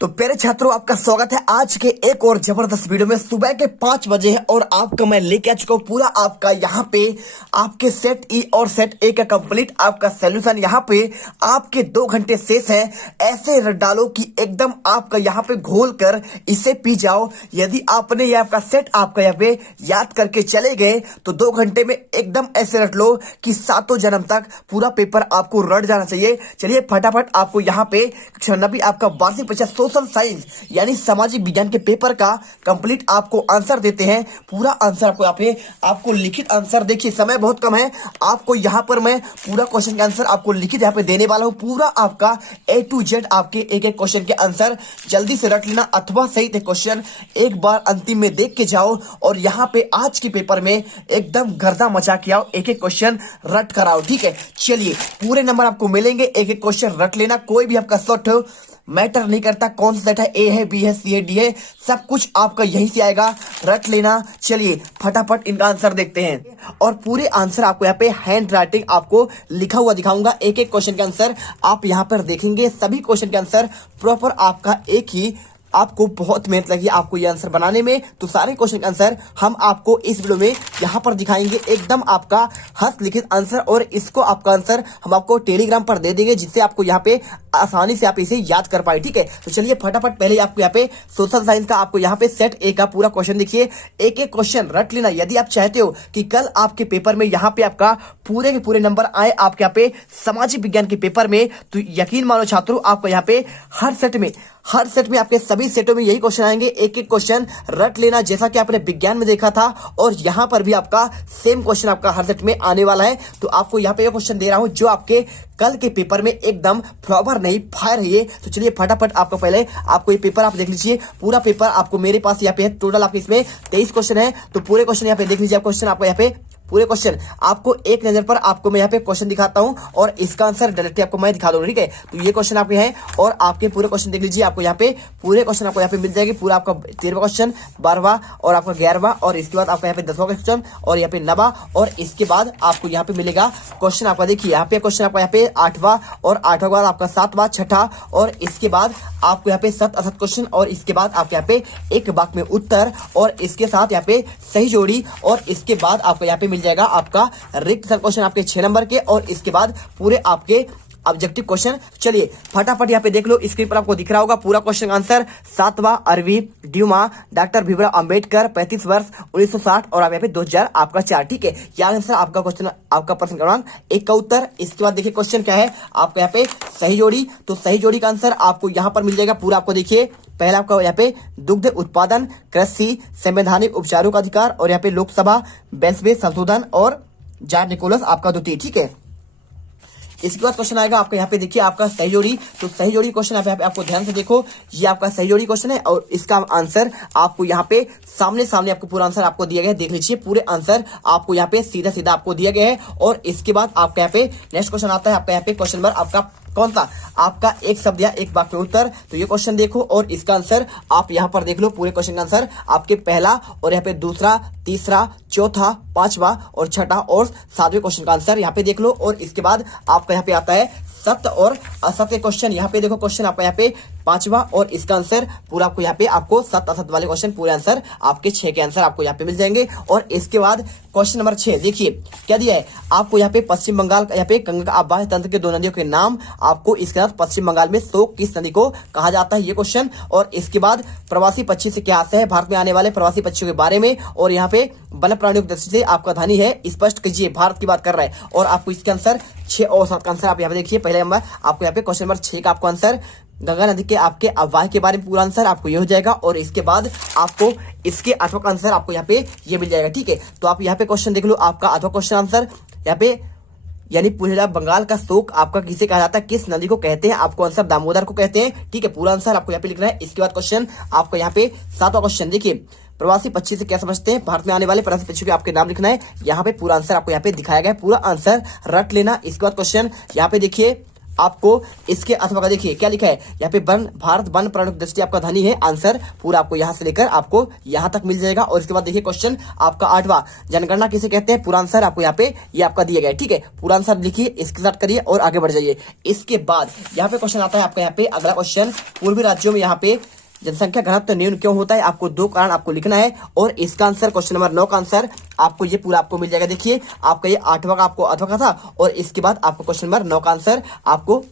तो प्यारे छात्रों, आपका स्वागत है आज के एक और जबरदस्त वीडियो में। सुबह के 5 बजे है और आपका मैं लेके आ चुका हूँ पूरा आपका यहाँ पे आपके सेट ई और सेट ए का कंप्लीट आपका सोल्यूशन। यहाँ पे आपके 2 घंटे शेष है। ऐसे रट डालो कि एकदम आपका यहाँ पे घोल कर इसे पी जाओ। यदि आपने ये आपका सेट आपका यहाँ पे याद करके चले गए तो 2 घंटे में एकदम ऐसे रट लो कि 7 जन्म तक पूरा पेपर आपको रट जाना चाहिए। चलिए फटाफट आपको यहाँ पे भी आपका वार्षिक परीक्षा सोशल साइंस यानी सामाजिक विज्ञान के पेपर का कंप्लीट आपको आंसर देते हैं। पूरा आंसर आपको यहाँ पे आपको लिखित आंसर, देखिए समय बहुत कम है, आपको यहाँ पर मैं पूरा क्वेश्चन का आंसर आपको लिखित यहाँ पे देने वाला हूँ। पूरा आपका A to Z आपके एक एक क्वेश्चन के आंसर जल्दी से रट लेना अथवा सही थे क्वेश्चन एक बार अंतिम में देख के जाओ और यहाँ पे आज के पेपर में एकदम गर्दा मचा के आओ, एक एक क्वेश्चन रट कर आओ। ठीक है, चलिए पूरे नंबर आपको मिलेंगे, एक एक क्वेश्चन रट लेना। कोई भी आपका शॉर्ट मैटर नहीं करता कौन सा सेट है, ए है, बी है, सी है, डी है, सब कुछ आपका यहीं से आएगा, रट लेना। चलिए फटाफट इनका आंसर देखते हैं और पूरे आंसर आपको यहाँ पे हैंड राइटिंग आपको लिखा हुआ दिखाऊंगा। एक एक क्वेश्चन के आंसर आप यहाँ पर देखेंगे, सभी क्वेश्चन के आंसर प्रॉपर आपका एक ही। आपको बहुत मेहनत लगी आपको ये आंसर बनाने में, तो सारे क्वेश्चन के आंसर हम आपको इस वीडियो में यहाँ पर दिखाएंगे, एकदम आपका हस्तलिखित आंसर। और इसको आपका आंसर हम आपको टेलीग्राम पर दे देंगे जिससे आपको यहाँ पे आसानी से आप इसे याद कर पाए। ठीक है, तो चलिए फटाफट पहले आपको यहाँ पे सोशल साइंस का आपको यहाँ पे सेट ए का पूरा क्वेश्चन देखिए, एक एक क्वेश्चन रट लेना। यदि आप चाहते हो कि कल आपके पेपर में यहाँ पे आपका पूरे के पूरे नंबर आए आपके यहाँ पे सामाजिक विज्ञान के पेपर में, तो यकीन मानो छात्रों आपको यहाँ पे हर सेट में आपके सभी सेटों में यही क्वेश्चन आएंगे। एक एक क्वेश्चन रट लेना जैसा कि आपने विज्ञान में देखा था और यहाँ पर भी आपका सेम क्वेश्चन आपका हर सेट में आने वाला है। तो आपको यहाँ पे ये क्वेश्चन दे रहा हूँ जो आपके कल के पेपर में एकदम फ्लॉवर नहीं फायर है ये। तो चलिए फटाफट आपको पहले आपको ये पेपर आप देख लीजिए। पूरा पेपर आपको मेरे पास यहाँ पे है, टोटल आपके इसमें 23 क्वेश्चन है। तो पूरे क्वेश्चन यहाँ पे देख लीजिए। क्वेश्चन आपको यहाँ पे पूरे क्वेश्चन आपको एक नजर पर आपको मैं यहाँ पे क्वेश्चन दिखाता हूँ और इसका आंसर डायरेक्टली आपको मैं दिखा दूंगा। ठीक है, तो ये क्वेश्चन आपके हैं और आपके पूरे क्वेश्चन देख लीजिए। आपको यहाँ पे पूरे क्वेश्चन आपको यहाँ पे मिल जाएगी। पूरा आपका 13वां क्वेश्चन, 12वां और आपका 11वां और इसके बाद आपका यहाँ पे 10वां क्वेश्चन और यहाँ पे 9वां और इसके बाद आपको यहाँ पे मिलेगा क्वेश्चन आपका देखिए यहाँ पे क्वेश्चन आपका यहाँ पे 8वां और 8वां बाद आपका 7वां, 6ठा और इसके बाद आपको यहाँ पे 7 असत क्वेश्चन और इसके बाद आपके यहाँ पे एक वाक्य में उत्तर और इसके साथ यहाँ पे सही जोड़ी और इसके बाद आपको यहाँ पे मिल जाएगा आपका रिक्त क्वेश्चन आपके 6 नंबर के और इसके बाद पूरे आपके ऑब्जेक्टिव क्वेश्चन। चलिए फटाफट यहाँ पे देख लो, स्क्रीन पर आपको दिख रहा होगा पूरा क्वेश्चन आंसर। 7वां अरवी ड्यूमा डॉक्टर भीमराव अंबेडकर 35 वर्ष 1960 और आप यहाँ पे 2000 आपका 4। ठीक है, यह आंसर आपका क्वेश्चन आपका प्रश्न क्रमांक 1 का उत्तर। इसके बाद देखिए क्वेश्चन क्या है आपका यहाँ पे सही जोड़ी, तो सही जोड़ी का आंसर आपको यहाँ पर मिल जाएगा। पूरा आपको देखिए पहला आपका यहाँ पे दुग्ध उत्पादन, कृषि, संवैधानिक उपचारों का अधिकार और यहाँ पे लोकसभा, बेंसबे संशोधन और जॉर्ज निकोलस आपका 2। ठीक है, इसके बाद क्वेश्चन आएगा आपका यहाँ पे देखिए आपका सही जोड़ी। तो सही जोड़ी क्वेश्चन यहाँ पे आपको ध्यान से देखो, ये आपका सही जोड़ी क्वेश्चन है और इसका आंसर आपको यहाँ पे सामने आपको पूरा आंसर आपको दिया गया है। देख लीजिए पूरे आंसर आपको यहाँ पे सीधा सीधा आपको दिया गया है। और इसके बाद आपका यहाँ पे नेक्स्ट क्वेश्चन आता है आपका यहाँ पे क्वेश्चन नंबर आपका कौन सा आपका एक शब्द या एक वाक्य में उत्तर। तो ये क्वेश्चन देखो और इसका आंसर आप यहाँ पर देख लो। पूरे क्वेश्चन का आंसर आपके पहला और यहाँ पे दूसरा, तीसरा, चौथा, 5वां और 6ठा और 7वें क्वेश्चन का आंसर यहाँ पे देख लो। और इसके बाद आपका यहाँ पे आता है सत्य और असत्य क्वेश्चन। यहाँ पे देखो क्वेश्चन आपका यहाँ पे 5वां और इसका आंसर पूरा आपको यहाँ पे आपको सत्य असत्य वाले क्वेश्चन पूरे आंसर आपके 6 के आंसर आपको यहाँ पे मिल जाएंगे। और इसके बाद क्वेश्चन नंबर 6 देखिए क्या दिया है आपको यहाँ पे पश्चिम बंगाल का यहाँ पे गंगा आवास तंत्र के 2 नदियों के नाम आपको इसके साथ पश्चिम बंगाल में शोक किस नदी को कहा जाता है ये क्वेश्चन। और इसके बाद प्रवासी पक्षी से क्या आता है भारत में आने वाले प्रवासी पक्षियों के बारे में और यहाँ पे वन प्राणियों की दृष्टि से आपका ध्वनि है स्पष्ट कीजिए, भारत की बात कर रहा है। और आपको इसके आंसर 6 और 7 का आंसर आप यहाँ पे देखिए। पहले नंबर आपको यहाँ पे क्वेश्चन नंबर 6 का आपको आंसर गंगा नदी के आपके अववाह के बारे में पूरा आंसर आपको ये हो जाएगा। और इसके बाद आपको इसके अथवा का आंसर आपको यहाँ पे ये मिल जाएगा। ठीक है, तो आप यहाँ पे क्वेश्चन देख लो आपका अथवा क्वेश्चन आंसर यहाँ पे यानी पूरा बंगाल का शोक आपका किसे कहा जाता है, किस नदी को कहते हैं, आपको आंसर दामोदर को कहते हैं। ठीक है, पूरा आंसर आपको यहाँ पे लिखना है। इसके बाद क्वेश्चन आपको यहाँ पे 7वां क्वेश्चन देखिए प्रवासी पक्षी से क्या समझते हैं, भारत में आने वाले प्रवासी पक्षियों के आपके नाम लिखना है। यहाँ पे पूरा आंसर आपको यहाँ पे दिखाया गया है, पूरा आंसर रट लेना। इसके बाद क्वेश्चन यहाँ पे देखिए आपको इसके अथवा का देखिए क्या लिखा है यहाँ पे वन भारत वन प्राणी दृष्टि आपका धनी है। आंसर पूरा आपको यहाँ से लेकर आपको यहाँ तक मिल जाएगा। और इसके बाद देखिए क्वेश्चन आपका 8वां, जनगणना किसे कहते हैं? पूरा आंसर आपको यहाँ पे ये आपका दिया गया है। ठीक है, पूरा आंसर लिखिए, इसके साथ करिए और आगे बढ़ जाइए। इसके बाद यहाँ पे क्वेश्चन आता है आपका यहाँ पे अगला क्वेश्चन, पूर्वी राज्यों में यहाँ पे जनसंख्या घनत्व न्यून क्यों होता है? आपको 2 कारण आपको लिखना है और इसका आंसर क्वेश्चन नंबर 9 का आंसर आपको ये पूरा आपको मिल जाएगा। देखिए आपका ये 8वां का आपको अथवा का था और इसके बाद आपको क्वेश्चन नंबर 9 का आंसर आपको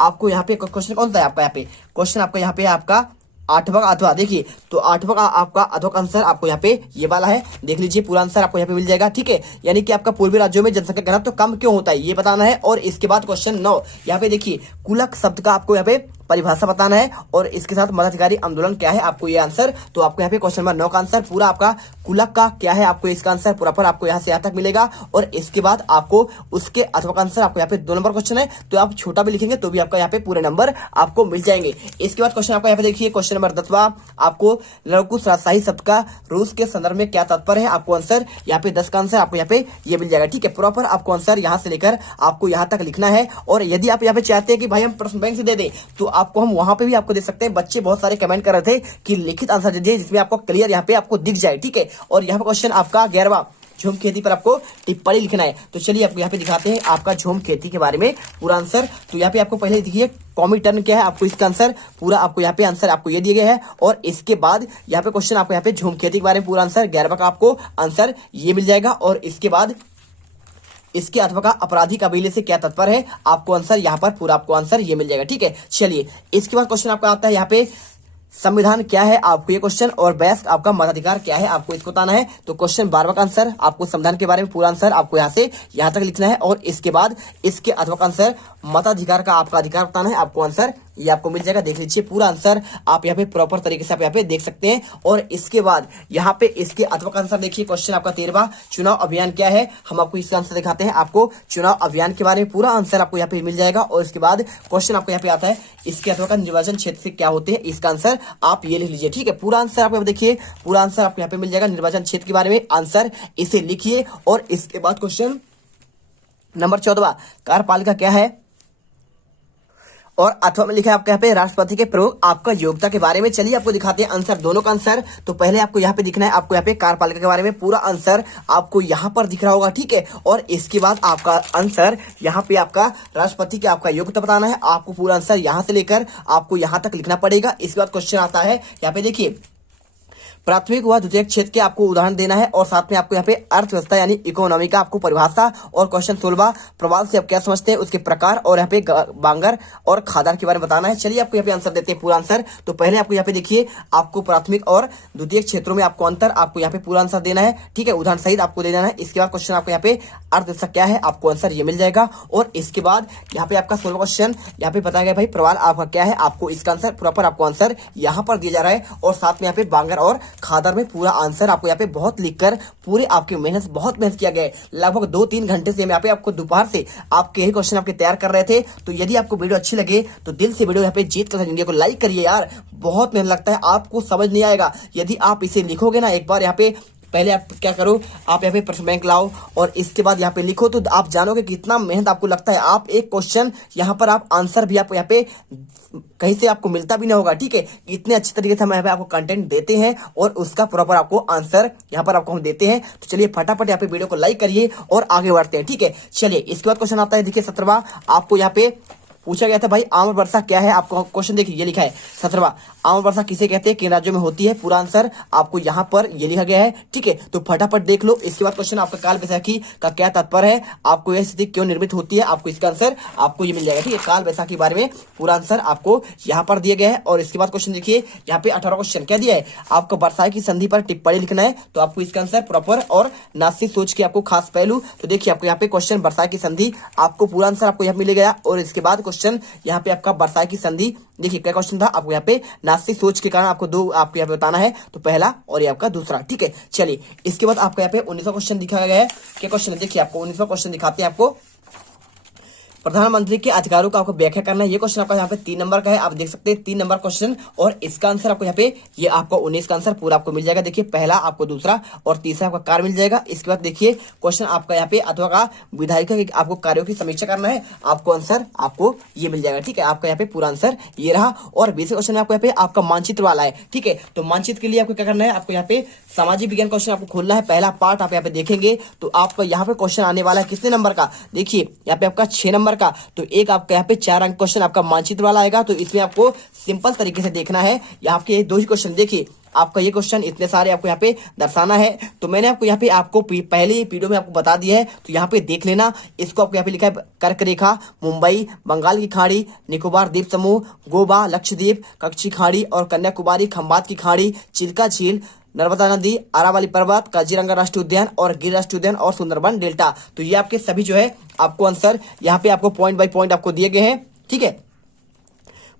आपको यहाँ पे क्वेश्चन कौन सा है आपका यहाँ पे क्वेश्चन आपका यहाँ पे आपका 8वां अथवा। देखिए तो 8वां का आपका अथवा का आंसर आपको यहाँ पे ये वाला है, देख लीजिए पूरा आंसर आपको यहाँ पे मिल जाएगा। ठीक है, यानी कि आपका पूर्वी राज्यों में जनसंख्या घनत्व कम क्यों होता है ये बताना है। और इसके बाद क्वेश्चन 9 यहाँ पे देखिए कुलक शब्द का आपको यहाँ पे परिभाषा बताना है और इसके साथ मताधिकारी आंदोलन क्या है आपको ये आंसर। तो आपको यहाँ पे क्वेश्चन नंबर 9 का आंसर पूरा आपका कुलक का क्या है आपको इसका आंसर पूरा पर आपको यहाँ से यहाँ तक मिलेगा। और इसके बाद आपको उसके अथवा का आंसर आपको यहाँ पे 2 नंबर क्वेश्चन है, तो आप छोटा भी लिखेंगे तो भी आपका यहाँ पे पूरे नंबर आपको मिल जाएंगे। इसके बाद क्वेश्चन आपका यहाँ पे देखिए क्वेश्चन नंबर 10वां, आपको लड़कुश राजशाही शब्द का रूस के संदर्भ में क्या तात्पर्य है? आपको आंसर यहाँ पे 10 का आंसर आपको यहाँ पे ये मिल जाएगा। ठीक है, प्रॉपर आपको आंसर यहाँ से लेकर आपको यहाँ तक लिखना है। और यदि आप यहाँ पे चाहते हैं कि भाई हम प्रश्न बैंक से दे दें तो आपको हम वहां पे भी आपको दे सकते हैं। बच्चे बहुत सारे कमेंट कर रहे थे कि लिखित आंसर दीजिए जिसमें आपको क्लियर यहाँ पे आपको दिख जाए। ठीक है, और यहाँ पे क्वेश्चन आपका 11वां, झूम खेती पर आपको टिप्पणी लिखना है। तो चलिए आपको यहाँ पे दिखाते हैं आपका झूम खेती के बारे में पूरा आंसर। तो यहाँ पे आपको पहले देखिए कॉमिटर्न क्या है आपको इसका आंसर पूरा आपको यहाँ पे आंसर आपको ये दिया गया है। और इसके बाद यहाँ पे क्वेश्चन आपको यहाँ पे झूम खेती के बारे में पूरा आंसर 11वां का आपको आंसर ये मिल जाएगा। और इसके बाद इसके अथवा का अपराधी कबीले से क्या तात्पर्य है? आपको आंसर यहाँ पर पूरा आपको आंसर ये मिल जाएगा। ठीक है, चलिए इसके बाद क्वेश्चन आपका आता है यहाँ पे संविधान क्या है आपको ये क्वेश्चन, और बेस्ट आपका मताधिकार क्या है आपको इसको बताना है। तो क्वेश्चन 12वां का आंसर आपको संविधान के बारे में पूरा आंसर आपको यहाँ से यहाँ तक लिखना है। और इसके बाद इसके अथवा का आंसर मताधिकार का आपका अधिकार बताना है, आपको आंसर ये आपको मिल जाएगा। देख लीजिए पूरा आंसर आप यहाँ पे प्रॉपर तरीके से आप यहाँ पे देख सकते हैं। और इसके बाद यहाँ पे इसके अथवा का आंसर देखिए क्वेश्चन आपका 13वां, चुनाव अभियान क्या है? हम आपको इसका आंसर दिखाते हैं। आपको चुनाव अभियान के बारे में पूरा आंसर आपको यहाँ पे मिल जाएगा। और इसके बाद क्वेश्चन आपको यहाँ पे आता है इसके अथवा का निर्वाचन क्षेत्र से क्या होते हैं? इसका आंसर आप ये लिख लीजिए। ठीक है, पूरा आंसर आपको देखिए पूरा आंसर आपको यहाँ पे मिल जाएगा। निर्वाचन क्षेत्र के बारे में आंसर इसे लिखिए। और इसके बाद क्वेश्चन नंबर 14वां, कार्यपालिका क्या है? और अथवा में लिखा है आपके यहाँ पे राष्ट्रपति के प्रमुख आपका योग्यता के बारे में। चलिए आपको दिखाते हैं आंसर दोनों का आंसर। तो पहले आपको यहाँ पे दिखना है आपको यहाँ पे कार्यपालिका के बारे में पूरा आंसर आपको यहाँ पर दिख रहा होगा। ठीक है, और इसके बाद आपका आंसर यहाँ पे आपका राष्ट्रपति के आपका योग्यता बताना है। आपको पूरा आंसर यहाँ से लेकर आपको यहाँ तक लिखना पड़ेगा। इसके बाद क्वेश्चन आता है यहाँ पे देखिए प्राथमिक व द्वितीयक क्षेत्र के आपको उदाहरण देना है और साथ में आपको यहाँ पे अर्थव्यवस्था यानी इकोनॉमी का आपको परिभाषा। और क्वेश्चन 16वां, प्रवाल से आप क्या समझते हैं उसके प्रकार और यहाँ पे बांगर और खादर के बारे में बताना है। चलिए आपको यहाँ पे आंसर देते हैं पूरा आंसर। तो पहले आपको यहाँ पे देखिए आपको प्राथमिक और द्वितीय क्षेत्रों में आपको अंतर आपको यहाँ पे पूरा आंसर देना है। ठीक है, उदाहरण सहित आपको देना है। इसके बाद क्वेश्चन आपको यहाँ पे अर्थव्यवस्था क्या है आपको आंसर ये मिल जाएगा। और इसके बाद यहाँ पे आपका 16वां क्वेश्चन यहाँ पे बताया गया भाई प्रवाल आपका क्या है, आपको इसका आंसर प्रॉपर आपको आंसर यहाँ पर दिया जा रहा है। और साथ में यहाँ पे बांगर और खादर में पूरा आंसर आपको यहाँ पे बहुत लिखकर पूरे आपकी बहुत मेहनत किया गया है। लगभग 2-3 घंटे से हम यहाँ पे आपको दोपहर से आपके ही क्वेश्चन आपके तैयार कर रहे थे। तो यदि आपको वीडियो अच्छी लगे तो दिल से वीडियो यहाँ पे जीत कर इंडिया को लाइक करिए यार, बहुत मेहनत लगता है, आपको समझ नहीं आएगा। यदि आप इसे लिखोगे ना एक बार यहाँ पे पहले आप क्या करो आप यहाँ पे प्रश्न बैंक लाओ और इसके बाद यहाँ पे लिखो तो आप जानोगे कितना मेहनत आपको लगता है। आप एक क्वेश्चन यहाँ पर आप आंसर भी आपको यहाँ पे कहीं से आपको मिलता भी नहीं होगा। ठीक है, इतने अच्छे तरीके से हम यहाँ पे आपको कंटेंट देते हैं और उसका प्रॉपर आपको आंसर यहाँ पर आपको हम देते हैं। तो चलिए फटाफट यहाँ पे वीडियो को लाइक करिए और आगे बढ़ते हैं। ठीक है, चलिए इसके बाद क्वेश्चन आता है देखिए 17वां, आपको यहाँ पे पूछा गया था भाई आम्र वर्षा क्या है। आपको क्वेश्चन देखिए ये लिखा है 17वां, आम्र वर्षा किसे कहते हैं, किन राज्यों में होती है, पूरा आंसर आपको यहाँ पर ये लिखा गया है। ठीक है, तो फटाफट देख लो। इसके बाद क्वेश्चन आपका काल बैसाखी का क्या तात्पर्य है, आपको यह स्थिति क्यों निर्मित होती है, आपको इसका आंसर आपको ये मिल जाएगा। ठीक है, काल बैसाखी के बारे में पूरा आंसर आपको यहाँ पर दिया गया है। और इसके बाद क्वेश्चन देखिए यहाँ पे 18वां क्वेश्चन क्या दिया है, आपको वर्षा की संधि पर टिप्पणी लिखना है। तो आपको इसका आंसर प्रॉपर और नासिक सोच के आपको खास पहलू। तो देखिए आपको यहाँ पे क्वेश्चन वर्षा की संधि आपको पूरा आंसर आपको यहाँ मिलेगा। और इसके बाद क्वेश्चन यहाँ पे आपका वर्षा की संधि देखिए क्या क्वेश्चन था, आपको यहाँ पे नासिक सोच के कारण आपको दो आपको यहाँ पे बताना है। तो पहला और ये आपका दूसरा। ठीक है, चलिए इसके बाद आपको यहाँ पे 19वां क्वेश्चन दिखाया गया है। क्या क्वेश्चन है देखिए आपको 19वां क्वेश्चन दिखाते हैं आपको प्रधानमंत्री के अधिकारों का आपको व्याख्या करना है। ये क्वेश्चन आपका यहाँ पे 3 नंबर का है, आप देख सकते हैं 3 नंबर क्वेश्चन, और इसका आंसर आपको यहाँ पे ये आपको 19 का आंसर पूरा आपको मिल जाएगा। देखिए पहला आपको दूसरा और तीसरा आपका कार्य मिल जाएगा। इसके बाद देखिए क्वेश्चन आपका यहाँ पे अथवा का विधायिका के आपको कार्यों की समीक्षा करना है, आपको आंसर आपको ये मिल जाएगा। ठीक है, आपका यहाँ पे पूरा आंसर ये रहा। और 20 क्वेश्चन आपको यहाँ पे आपका मानचित्र वाला है। ठीक है, तो मानचित्र के लिए आपको क्या करना है, आपको यहाँ पे सामाजिक विज्ञान क्वेश्चन आपको खोलना है। पहला पार्ट आप यहाँ पे देखेंगे तो आपका यहाँ पे क्वेश्चन आने वाला है कितने नंबर का, देखिए यहाँ पे आपका 6 नंबर का। तो एक आपका यहाँ पे 4 अंक क्वेश्चन आपका मानचित्र वाला आएगा। तो इसमें आपको सिंपल तरीके से देखना है। यहाँ पे 2 ही क्वेश्चन, देखिए आपका ये क्वेश्चन इतने सारे आपको यहाँ पे दर्शाना है। तो मैंने आपको यहाँ पे आपको पहले ही वीडियो में आपको बता दिया है, तो यहाँ पे देख लेना। इसको आपको यहाँ पे लिखा है कर्क रेखा, मुंबई, बंगाल की खाड़ी, निकोबार द्वीप समूह, गोवा, लक्षद्वीप, कच्ची खाड़ी और कन्याकुमारी, खंबात की खाड़ी, चिल्का झील, नर्मदा नदी, अरावली पर्वत, काजीरंगा राष्ट्रीय उद्यान और गिर राष्ट्रीय उद्यान और सुंदरबन डेल्टा। तो ये आपके सभी जो है आपको आंसर यहाँ पे आपको पॉइंट बाय पॉइंट आपको दिए गए हैं। ठीक है,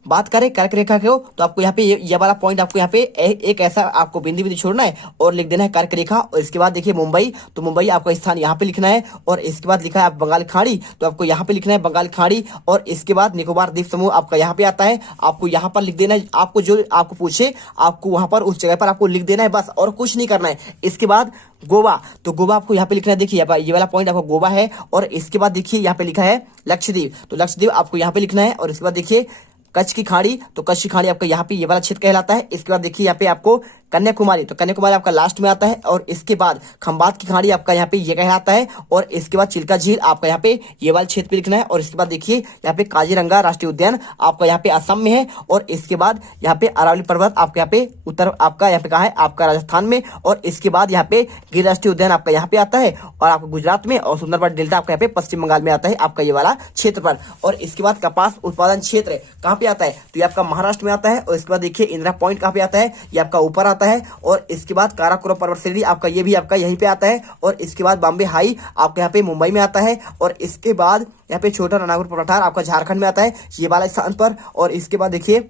बात करें कर्क रेखा के हो तो आपको यहाँ पे ये वाला पॉइंट आपको यहाँ पे एक ऐसा आपको बिंदु बिंदु छोड़ना है और लिख देना है कर्क रेखा। और इसके बाद देखिए मुंबई, तो मुंबई आपका स्थान यहाँ पे लिखना है। और इसके बाद लिखा है आप बंगाल खाड़ी, तो आपको यहाँ पे लिखना है बंगाल खाड़ी। और इसके बाद निकोबार द्वीप समूह आपका यहाँ पे आता है, आपको यहाँ पर लिख देना है। आपको जो आपको पूछे आपको वहां पर उस जगह पर आपको लिख देना है, बस और कुछ नहीं करना है। इसके बाद गोवा, तो गोवा आपको यहाँ पे लिखना है। देखिए ये वाला पॉइंट आपको गोवा है। और इसके बाद देखिए यहाँ पे लिखा है लक्षद्वीप, तो लक्षद्वीप आपको यहाँ पे लिखना है। और इसके बाद देखिए कच्छ की खाड़ी, तो कच्छ की खाड़ी आपका यहाँ पे ये वाला क्षेत्र कहलाता है। इसके बाद देखिए यहाँ पे आपको कन्याकुमारी, तो कन्याकुमारी आपका लास्ट में आता है। और इसके बाद खंबात की खाड़ी आपका यहाँ पे ये कहलाता है। और इसके बाद चिल्का झील आपका यहाँ पे ये वाला क्षेत्र पे लिखना है। और इसके बाद देखिए यहाँ पे काजीरंगा राष्ट्रीय उद्यान आपका यहाँ पे असम में है। और इसके बाद यहाँ पे अरावली पर्वत आपका यहाँ पे उत्तर आपका यहाँ पे कहा है आपका राजस्थान में। और इसके बाद यहाँ पे गिर राष्ट्रीय उद्यान आपका यहाँ पे आता है और आपका गुजरात में। और सुंदरबन डेल्टा आपका यहाँ पे पश्चिम बंगाल में आता है आपका ये वाला क्षेत्र पर। और इसके बाद कपास उत्पादन क्षेत्र कहाँ पे आता है, तो ये आपका महाराष्ट्र में आता है। और इसके बाद देखिए इंदिरा पॉइंट कहाँ पे आता है, ये आपका ऊपर आता है। और इसके बाद काराकोरम पर्वत श्रेणी आपका ये भी आपका यहीं पे आता है। और इसके बाद बॉम्बे हाई आपका यहाँ पे मुंबई में आता है। और इसके बाद यहाँ पे छोटा नागपुर पठार आपका झारखंड में आता है ये वाला स्थान पर। और इसके बाद देखिए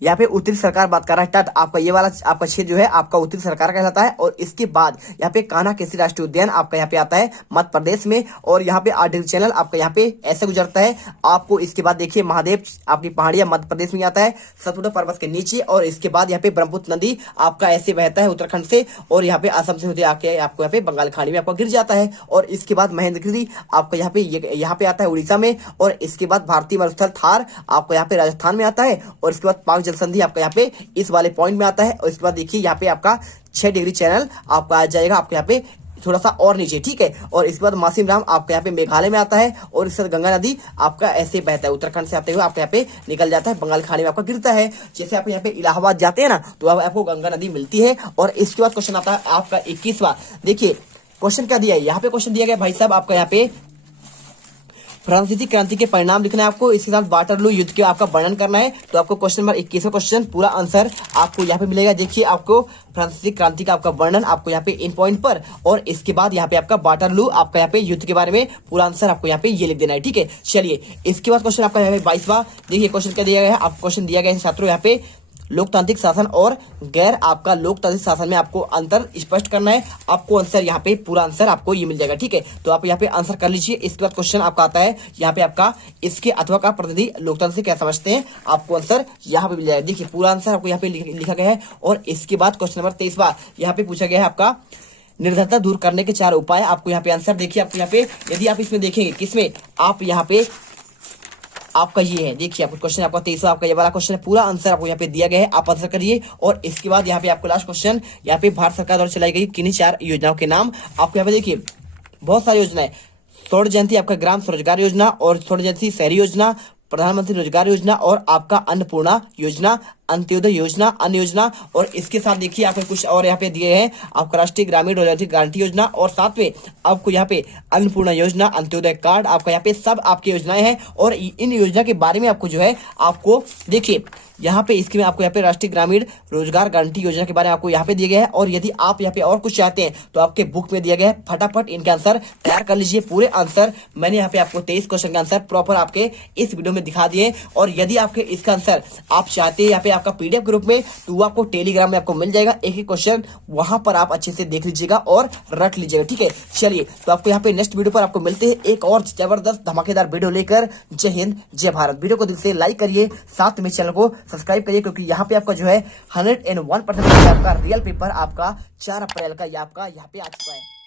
यहाँ पे उत्तरी सरकार बात कर रहा है, तट आपका ये वाला आपका क्षेत्र जो है आपका उत्तरी सरकार कहलाता है। और इसके बाद यहाँ पे कान्हा केसरी राष्ट्रीय उद्यान आपका यहाँ पे आता है मध्य प्रदेश में। और यहाँ पे आर्टिक चैनल आपका यहाँ पे ऐसे गुजरता है आपको। इसके बाद देखिए महादेव आपकी पहाड़ियां मध्य प्रदेश में आता है सतपुड़ा पर्वत के नीचे। और इसके बाद यहाँ पे ब्रह्मपुत्र नदी आपका ऐसे बहता है उत्तराखंड से और यहाँ पे असम से होते आके आपको यहाँ पे बंगाल खाड़ी में आपको गिर जाता है। और इसके बाद महेंद्रगिरी आपका यहाँ पे आता है उड़ीसा में। और इसके बाद भारतीय मरुस्थल थार आपको यहाँ पे राजस्थान में आता है। और इसके बाद पाक जल संधि आपका यहाँ पे इस वाले पॉइंट में आता है। और इसके बाद देखिए यहाँ पे आपका 6 डिग्री चैनल आपका आ जाएगा आपको यहाँ पे थोड़ा सा और नीचे। ठीक है, और इसके बाद मासिम राम आपका यहाँ पे मेघालय में आता है। और इसके बाद गंगा नदी आपका ऐसे बहता है उत्तराखंड से आते हुए आपके यहाँ पे निकल जाता है बंगाल खाड़ी में आपका गिरता है। जैसे आप यहाँ पे इलाहाबाद जाते हैं ना तो आपको गंगा नदी मिलती है। और इसके बाद क्वेश्चन आता है आपका 21वां। देखिए क्वेश्चन क्या दिया है, यहाँ पे क्वेश्चन दिया गया भाई साहब आपका यहाँ पे फ्रांसीसी क्रांति के परिणाम लिखना है आपको। इसके साथ वाटरलू युद्ध के आपका वर्णन करना है। तो आपको क्वेश्चन नंबर 21वां क्वेश्चन पूरा आंसर आपको यहाँ पे मिलेगा। देखिए आपको फ्रांसीसी क्रांति का आपका वर्णन आपको यहाँ पे इन पॉइंट पर। और इसके बाद यहाँ पे आपका वाटरलू आपका यहाँ पे युद्ध के बारे में पूरा आंसर आपको यहाँ पे ये लिख देना है। ठीक है, चलिए इसके बाद क्वेश्चन आपका यहाँ पे 22वां। देखिए क्वेश्चन क्या दिया गया है, आपको क्वेश्चन दिया गया है छात्रों यहाँ पे लोकतांत्रिक शासन और गैर आपका लोकतांत्रिक शासन में आपको अंतर स्पष्ट करना है। आपको आंसर यहाँ पे पूरा आंसर आपको ये मिल जाएगा। ठीक है, तो आप यहाँ पे आंसर कर लीजिए। इसके बाद क्वेश्चन आपका आता है यहाँ पे आपका इसके अथवा का प्रतिनिधि लोकतंत्र से क्या समझते हैं, आपको आंसर यहाँ पे मिल जाएगा। देखिए पूरा आंसर आपको यहाँ पे लिखा गया है। और इसके बाद क्वेश्चन नंबर 23वां यहाँ पे पूछा गया है आपका निर्धनता दूर करने के 4 उपाय। आपको यहाँ पे आंसर देखिए आपको यहाँ पे यदि आप इसमें देखेंगे किसमें आप यहाँ पे आपका ये है। देखिए आपको क्वेश्चन आपका 23वां आपका ये वाला क्वेश्चन है, पूरा आंसर आपको यहाँ पे दिया गया है, आप आंसर करिए। और इसके बाद यहाँ पे आपको लास्ट क्वेश्चन यहाँ पे भारत सरकार द्वारा चलाई गई किन्हीं 4 योजनाओं के नाम। आपको यहाँ पे देखिए बहुत सारी योजनाएं, स्वर्ण जयंती आपका ग्राम स्वरोजगार योजना और स्वर्ण जयंती शहरी योजना, प्रधानमंत्री रोजगार योजना और आपका अन्नपूर्णा योजना, अंत्योदय योजना, अन्य योजना। और इसके साथ देखिए आपको कुछ और यहाँ पे दिए हैं आपका राष्ट्रीय ग्रामीण रोजगार गारंटी योजना। और साथ में आपको यहाँ पे अन्नपूर्णा योजना, अंत्योदय कार्ड आपका यहाँ पे सब आपकी योजनाएं हैं। और इन योजना के बारे में आपको जो है आपको देखिए यहाँ पे इसके में आपको यहाँ पे राष्ट्रीय ग्रामीण रोजगार गारंटी योजना के बारे में आपको यहाँ पे दिया गया है। और यदि आप यहाँ पे और कुछ चाहते हैं तो आपके बुक में दिया गया है, फटाफट इनके आंसर तैयार कर लीजिए। पूरे आंसर मैंने यहाँ पे आपको 23 क्वेश्चन का आंसर प्रॉपर आपके इस वीडियो में दिखा दिए। और यदि आपके इसका आंसर आप चाहते हैं यहाँ पे आपका पीडीएफ ग्रुप में, तो वो आपको टेलीग्राम में आपको मिल जाएगा। एक ही क्वेश्चन वहां पर आप अच्छे से देख लीजिएगा और रट लीजिएगा, ठीक है। चलिए, तो आपको यहाँ पे नेक्स्ट वीडियो पर आपको मिलते हैं एक और जबरदस्त धमाकेदार वीडियो लेकर। जय हिंद, जय भारत। वीडियो को दिल से लाइक करिए, साथ में चैनल को सब्सक्राइब करिए, क्योंकि यहाँ पे आपका जो है 101% आपका रियल पेपर आपका 4 अप्रैल का ये आपका यहाँ पे आ चुका है।